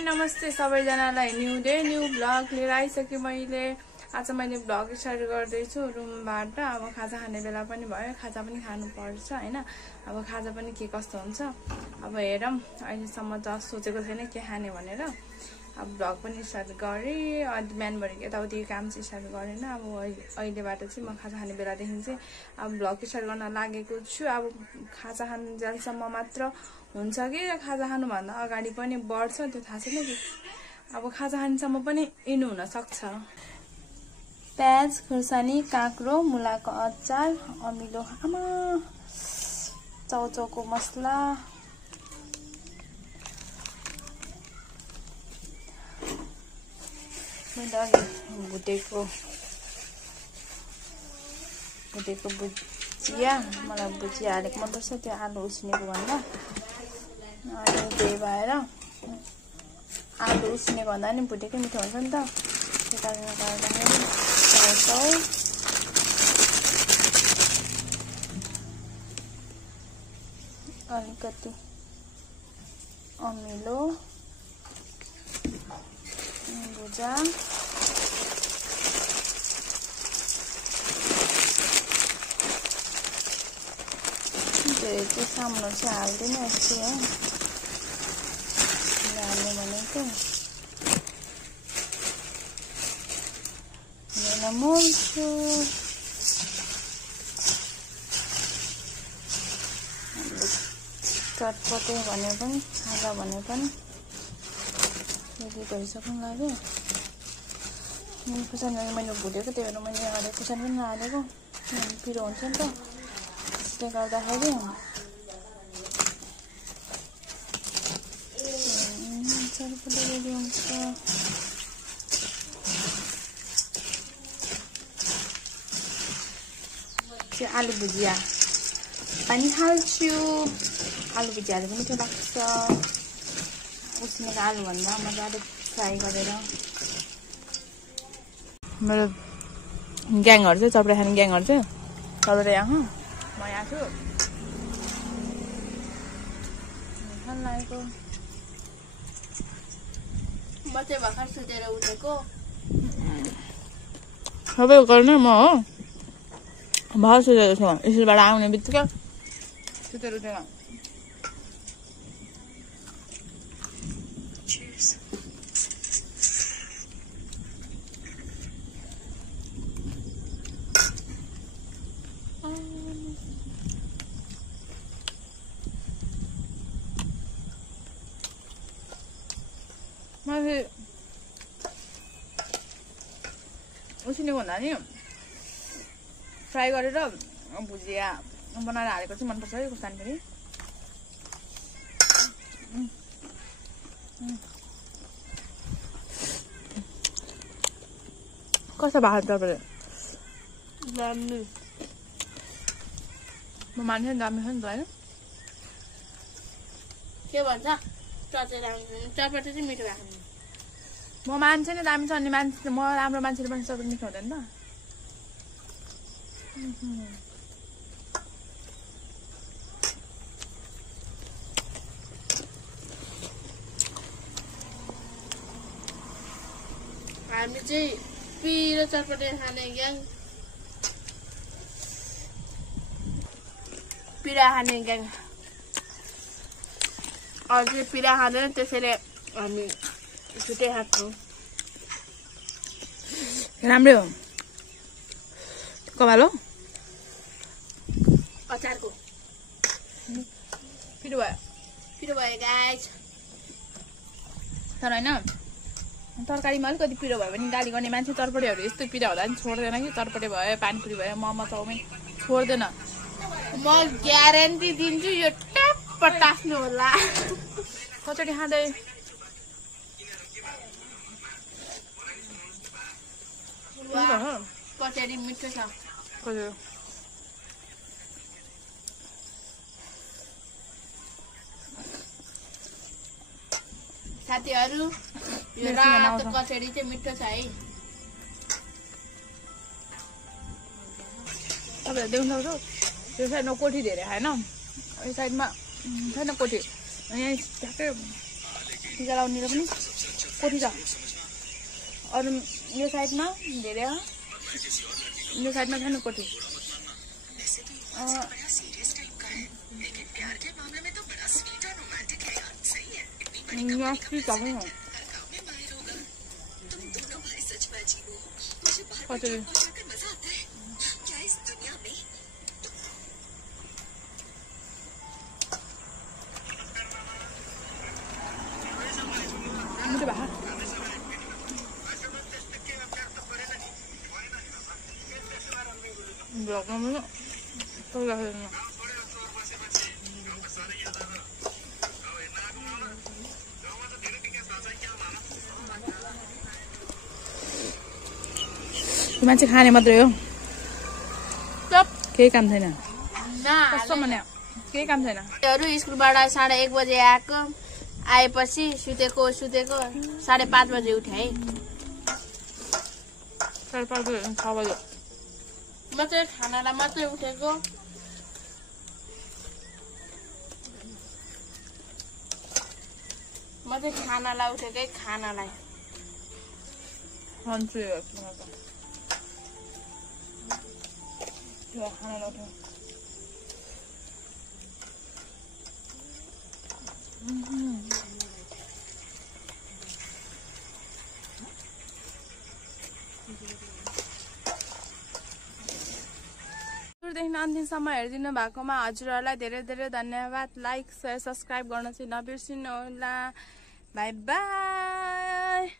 नमस्ते सबैजनालाई new day new blog लिएर आइसके मैले आज मैले ब्लग स्टार्ट गर्दैछु रुमबाट। अब खाजा खाने बेला पनि भयो, खाजा पनि खानु पर्छ हैन। अब खाजा पनि के कस्तो हुन्छ अब हेरौँ। अहिलेसम्म त सोचेको छैन के खाने भनेर। अब ब्लग पनि स्टार्ट गरेँ, अनि बिहानभरि यताउति काम चाहिँ स्टार्ट गरेन। अब अहिलेबाट चाहिँ म खाजा खाने बेलादेखि चाहिँ अब ब्लग स्टार्ट गर्न लागेको छु। अब खाजा खानुन्जेलसम्म मात्र हुन्छ कि खाजा खानुभन्दा अगाडि पनि बढ्छ त्यो थाहा छैन कि। अब खाजा खानेसम्म पनि इनु हुन सक्छ। प्याज, खुर्सानी, काँक्रो, मुलाको अचार, अमिलो, आमा चाउचाउको मसला, भुटेको भुजिया। मलाई भुजिया हालेको मनपर्छ, त्यो आलु उसिनेको भन्दा। अनि त्यही भएर आलु उसिनेको भन्दा पनि भुटेकै मिठो हुन्छ नि त। त्यो कारणले गर्दाखेरि चाउचाउ, अलिकति अमिलो, भुजा, त्यो सामुनो चाहिँ हाल्दैन यस्तो हो हाल्ने भनेको। मर्छु चटपटे भने पनि खाजा भने पनि रेडी भइसक्नु लाग्यो। खुर्सानी मैले भुटेको, त्यही भएर मैले हालेको। खुर्सानी पनि नहालेको पिरो हुन्छ नि त, त्यसले गर्दाखेरि चटपटे रेडी हुन्छ। त्यो आलु भुजिया पनि हाल्छु। आलु भुजियाले पनि मिठो लाग्छ उसिनेको आलुभन्दा मजाले फ्राई गरेर। मेरो ग्याङहरू चाहिँ चटपटे खाने ग्याङहरू चाहिँ चटपटे यहाँ म यहाँ छु लागेको। बच्चे भर्खर सुतेर उठेको सबै गर्ने म हो। भर्खर सुतेको छु, स्कुलबाट आउने बित्तिकै सुतेर उठेको। मलाई उसिनेको भन्दा नि फ्राई गरेर भुजिया बनाएर हालेको चाहिँ मनपर्छ है खुर्सानी फेरि। कस्तो भएको तपाईँले? दामी। म मान्छे दामी छ नि त होइन। के भन्छ चटपटे चाहिँ मिठो भएको। म मान्छे नै दामी छ अनि मान्छे म राम्रो मान्छेले पनि चटपटे मिठो हुँदैन त। हामी चाहिँ पिरो चटपटे खाने ग्याङ, पिरा खाने ग्याङ। अझै पिरा खाँदैन, त्यसैले हामी छुट्टै खान्छौँ। राम्रै हो। कपाल हो अचारको पिरो भयो गाइस। तर होइन तरकारीमा अलिकति पिरो भयो भने गाली गर्ने मान्छे तरपटेहरू यस्तो पिरो हुँदा पनि छोड्दैन कि। तरपटे भयो, पानीपुरी भयो, मोमो चाउमिन छोड्दैन। म ग्यारेन्टी दिन्छु यो ट्याप्प टास्नु होला। कचोडी खाँदै कचोरी मिठो छ। साथीहरू यो रातो कचोरी चाहिँ मिठो छ है। तपाईँहरू देख्नु सक्छु त्यो साइडमा कोठी धेरै होइन, यो साइडमा छैन कोठी। यहाँ ठ्याक्कै टिका लाउनेर पनि कोठी छ अरु यो साइडमा धेरै हो यो साइडमा छैन कोठी मुझे बाहर ब्लॉग में तो लगा देना मान्छे खाने मात्रै हो केही काम छैन कस्तो भने केही काम छैन स्कुलबाट 1:30 बजे आएको आएपछि सुतेको 5:30 बजे उठे है 5:30 बजे 6 बजे मात्रै खानालाई मात्रै उठेको मात्रै खानालाई उठेकै खानालाई खान्छु खाना उठ्यो सुरुदेखि अन्तिमसम्म हेरिदिनु भएकोमा हजुरहरूलाई धेरै धेरै धन्यवाद लाइक शेयर सब्स्क्राइब गर्न चाहिँ नबिर्सिनु होला बाइ बाइ